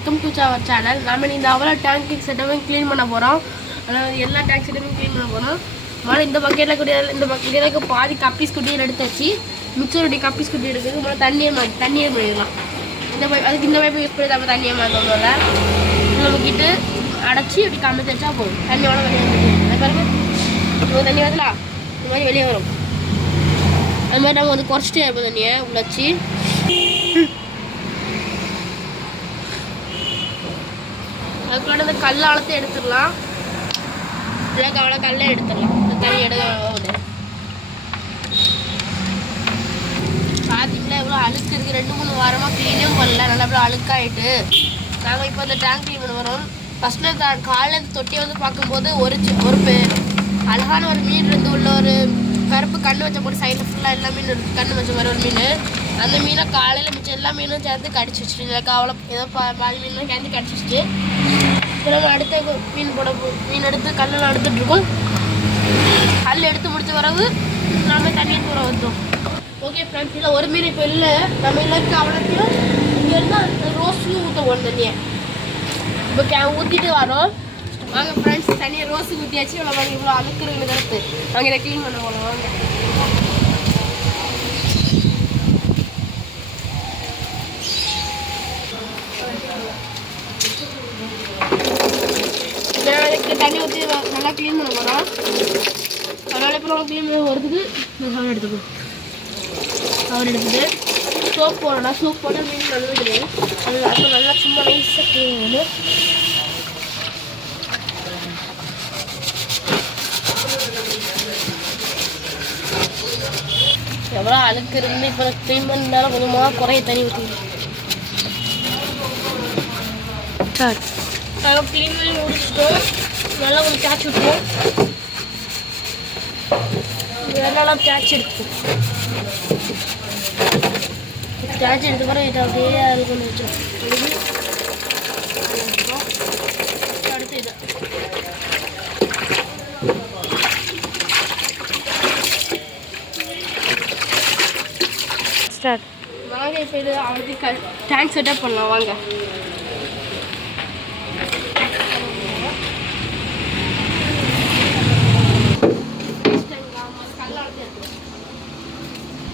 Welcome to our channel. நம்ம இந்த அவ்வளோ டேங்க் செட்டமே க்ளீன் பண்ண போகிறோம். அதாவது எல்லா டேங்க் செட்டமே க்ளீன் பண்ண போகிறோம். முதல்ல இந்த பக்கெட்டில் கூடிய இந்த பக்கெட்டுக்கு பாதி கப்பீஸ் குட்டியில் எடுத்தாச்சு. மிக்சருடைய கப்பீஸ் குட்டி எடுக்குது. முதல்ல தண்ணியை பண்ணிடலாம். இந்த பைப் அதுக்கு இந்த பைப்பு யூஸ் பண்ணி நம்ம தண்ணியை மாற்றோம்ல நம்மக்கிட்டு அடைச்சி இப்படி கம்மி வச்சா போதும். தண்ணியோட வெளியே வந்துடும். அது பாருங்க இவ்வளோ தண்ணி வரலாம் இந்த மாதிரி வெளியே வரும். அது மாதிரி நம்ம வந்து குறைச்சிட்டே இருப்போம் தண்ணியை உள்ளாச்சு. அதுக்குள்ள அந்த கல் ஆழத்தை எடுத்துடலாம். இல்லை அவ்வளோ கல்லை எடுத்துடலாம். இந்த தண்ணி எடுக்க பார்த்தீங்களா எவ்வளோ அழுக்கு இருக்குது. 2-3 வாரமாக க்ளீனும் பண்ணல. நல்லா எவ்வளோ அழுக்காயிட்டு நாங்கள் இப்போ அந்த டேங்க் க்ளீன் பண்ண வரோம். ஃபஸ்ட்டில் காலையில் தொட்டியை வந்து பார்க்கும்போது ஒரு அழகான ஒரு மீன் இருந்து உள்ள ஒரு கருப்பு கண்ணு வச்ச போட்டு சைடில் ஃபுல்லாக எல்லா மீன் இருக்குது. கண்ணு வச்ச மாதிரி ஒரு மீன். அந்த மீனை காலையில் மிச்சம் எல்லா மீனும் சேர்ந்து கடிச்சு வச்சுட்டு இல்லைக்கா அவ்வளோ ஏதோ பாதி மீன்லாம் சேர்ந்து கடிச்சு வச்சுட்டு இப்போ நம்ம அடுத்த மீன் எடுத்து கல்லெல்லாம் எடுத்துகிட்ருக்கோம். கல் எடுத்து முடிச்ச பிறகு நம்ம தண்ணியை தூர வந்தோம். ஓகே ஃப்ரெண்ட்ஸ், இல்லை ஒரு மீன் இப்போ இல்லை. நம்ம இல்லைக்கு அவ்வளோத்தையும் இங்கேருந்து அந்த ரோஸுக்கு ஊற்றுவோம் தண்ணியை. இப்போ ஊற்றிட்டு வரோம். வாங்க ஃப்ரெண்ட்ஸ், தண்ணியை ரோஸுக்கு ஊற்றியாச்சு. இவ்வளோ அழுக்குறதுக்கு எடுத்து நாங்கள் இதை க்ளீன் பண்ண போகிறோம். வாங்க தண்ணி ஊற்றி நல்லா க்ளீன் பண்ண போகிறோம். அதனால் இப்போ நம்ம க்ளீன் பண்ண வருதுக்கு கவர் எடுத்துக்கணும். கவர் எடுத்துட்டு சோப் போடணும். சோப் போட்டால் மீன் நல்லா கிடையாது. அது அப்போ நல்லா சும்மா நைஸாக க்ளீன் பண்ணு. எவ்வளோ அழுக்கு இருந்து இப்போ க்ளீன் பண்ணாலும் கொஞ்சமாக குறைய தண்ணி ஊற்றி நாங்கள் க்ளீன் பண்ணி முடிச்சிட்டோம். நல்லா கொஞ்சம் தேய்ச்சி விட்டுருவோம். நல்லா தேய்ச்சி எடுப்போம். தேய்ச்சி எடுத்த பிறகு இதை அப்படியே அது கொண்டு வச்சோம். அடுத்து இதை ஸ்டார்ட். வாங்க இப்போ இது அவளுக்கு டேங்க் செட்டப் பண்ணலாம். வாங்க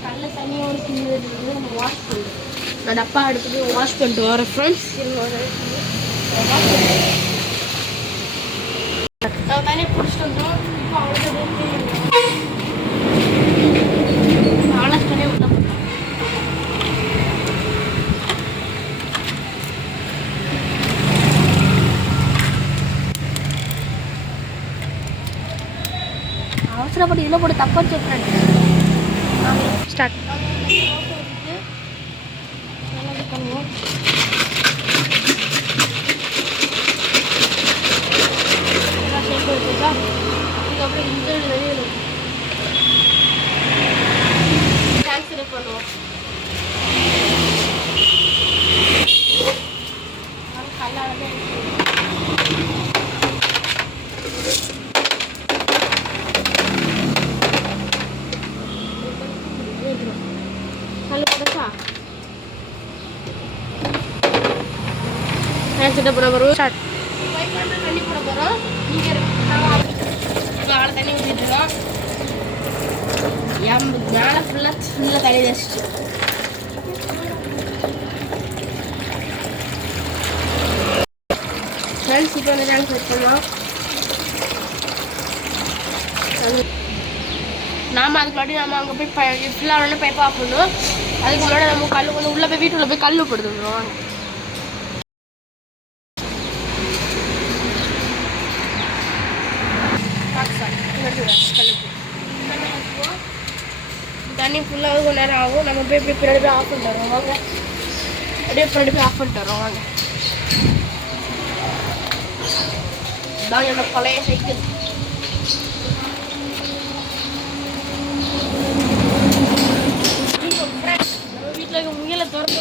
கல்ல தண்ணியோடு கிண்ணது நம்ம வாஷ் பண்ணுறோம். நான் டப்பா எடுத்துட்டு வாஷ் பண்ணிட்டு வரேன் ஃப்ரெண்ட்ஸ். நான் தண்ணியை பிடிச்சிட்டு வந்தோம். இப்போ அவ்வளோ வாஷ் பண்ணி விட்டோம். அவசரப்பட்டு இதில் போட்டு தப்பாக சொல்கிறேன். ஸ்டார்ட். நல்லா பண்ணுவோம். ஷேப் வச்சுக்கா. இதுக்கப்புறம் இந்த வெளியில் டேங்க் செட்டப் பண்ணுவோம். கல்லால் செட்டப் பண்ண போகிறோம். ஸ்டார்ட். தண்ணி போட போகிறோம். நீங்கள் ஆளை தண்ணி ஊற்றிட்டுருக்கோம். மேலே ஃபுல்லாக தண்ணி தச்சிட்டு ஃப்ரெண்ட்ஸ் இப்போ வந்து டேங்க் செட் பண்ணலாம். நாம் அதுக்கு முன்னாடி நம்ம அங்கே போய் ஃபுல்லாக பைப் ஆஃப் பண்ணணும். அதுக்கு முன்னாடி நம்ம கல் கொஞ்சம் உள்ளே போய் வீட்டுக்குள்ளே போய் கல் போடுதுருவோம். வாங்க தண்ணி ஃபுல்லாக கொஞ்சம் நேரம் ஆகும். நம்ம போய் இப்படி பின்னாடி போய் ஆஃப் பண்ணிட்டு வரோம். வாங்க அப்படியே பின்னாடி போய் ஆஃப் பண்ணிட்டு வரோம். வாங்க இதான் என்னோட பழைய சைக்கிள். நம்ம வீட்டில் இருக்க முயலை திறந்து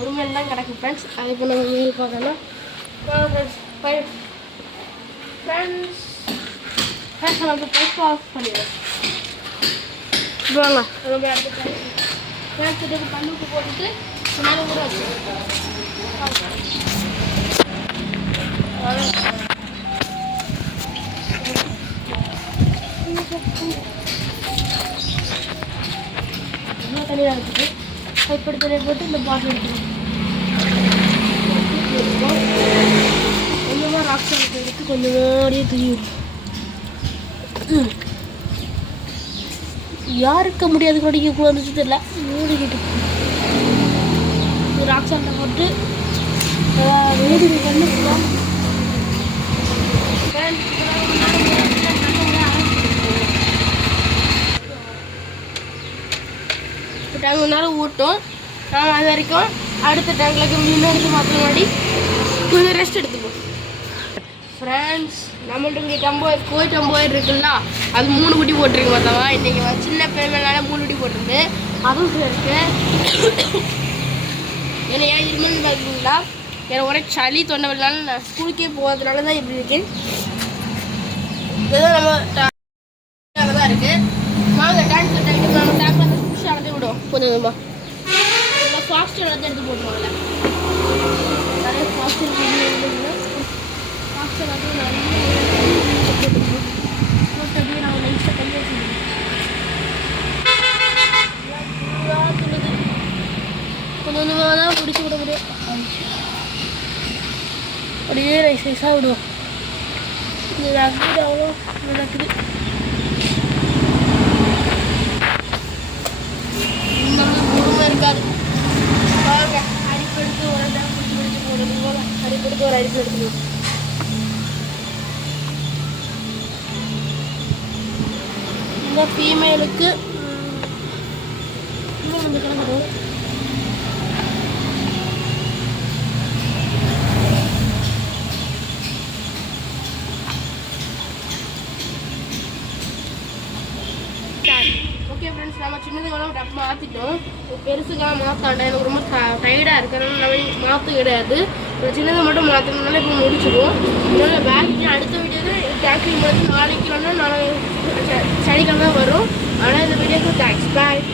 உரிமையில் தான் கிடக்கு ஃப்ரெண்ட்ஸ். அதுக்கு நம்ம முயல் பார்க்கலாம். ஃப்ரெண்ட்ஸ் நம்ம பைப் ஆஃப் பண்ணிடுவோம். வாங்க ரொம்ப அடுத்த டேங்க் கண்ணுக்கு போட்டுட்டு மேலே கூட வச்சுருக்கோம். இன்னும் தனியாக இருக்குது. கைப்படி தனியாக போட்டு இந்த பாட்டில் எடுத்துக்கணும். கொஞ்சமாக ராக்ஸ் எடுத்து கொஞ்சமாடியே தூங்கிடும். யாருக்க முடியாது கொடிக்க வந்துச்சு தெரியல. மூடிக்கிட்டு ராக்ஸ் போட்டு வீடு பண்ணி டேங்க் நேரம் ஊட்டும். நாங்கள் அது வரைக்கும் அடுத்த டேங்க்ல மீன் எடுத்து மாற்ற முன்னாடி கொஞ்சம் ரெஸ்ட் எடுத்துப்போம். ஃப்ரெண்ட்ஸ், நம்மள்ட்ட இங்கே டம்போயர் இருக்குல்ல, அது 3 குட்டி போட்டிருக்கு. பார்த்தவா இன்றைக்கி சின்ன பேமெண்ட்னால 3 குட்டி போட்டிருக்கு. அதுவும் இருக்கு. ஏன்னா ஏன் இருமல்னு பார்த்தீங்களா, எனக்கு ஒரே சளி தொண்டை வரலான்னு நான் ஸ்கூலுக்கே போகிறதுனால தான் இப்படி இருக்கு. இதுதான் நம்ம தான் இருக்குது. வாங்க டேங்க் நம்ம டேங்க்ல அந்த ஃபிஷ் அளந்து விடுவோம். கொஞ்சம் ஃபாஸ்டர் வந்து எடுத்து போட்டுருவாங்கல்ல, நிறைய ஃபாஸ்டர் ஃபாஸ்டர் வந்து நிறைய நான் லைட்டாக தண்ணி வச்சுருக்கேன். கொஞ்சம் கொஞ்சமாக தான் பிடிச்சி விட முடியும். அப்படியே ரைஸாக விடுவோம். இது நடக்குது, அவ்வளோ நடக்குது. இருக்காது. அடிப்படுத்து ஒரு பிடிச்சி போடுறது போல அடிப்படுத்து ஒரு அடிப்பு எடுத்துக்கணும். இந்த ஃபீமேலுக்கு வந்து கிடக்குது. ஓகே ஃப்ரெண்ட்ஸ், நம்ம சின்னதுக்கெல்லாம் டப் மாற்றிட்டோம். பெருசுக்கெல்லாம் மாற்றாண்டா எனக்கு ரொம்ப டயர்டாக இருக்குது. அதனால நம்ம மாற்ற கிடையாது. சின்னதை மட்டும் மாற்றணும்னால இப்போ முடிச்சிடுவோம். இதனால் பேக் அடுத்த வீடியோவில் டேங்க்லிங் மட்டும் நாளைக்கு இல்லைன்னா நாளைக்கு சனிக்கிழமை வரும். ஆனால் இந்த வீடியோக்கு தேங்க்ஸ், பாய்.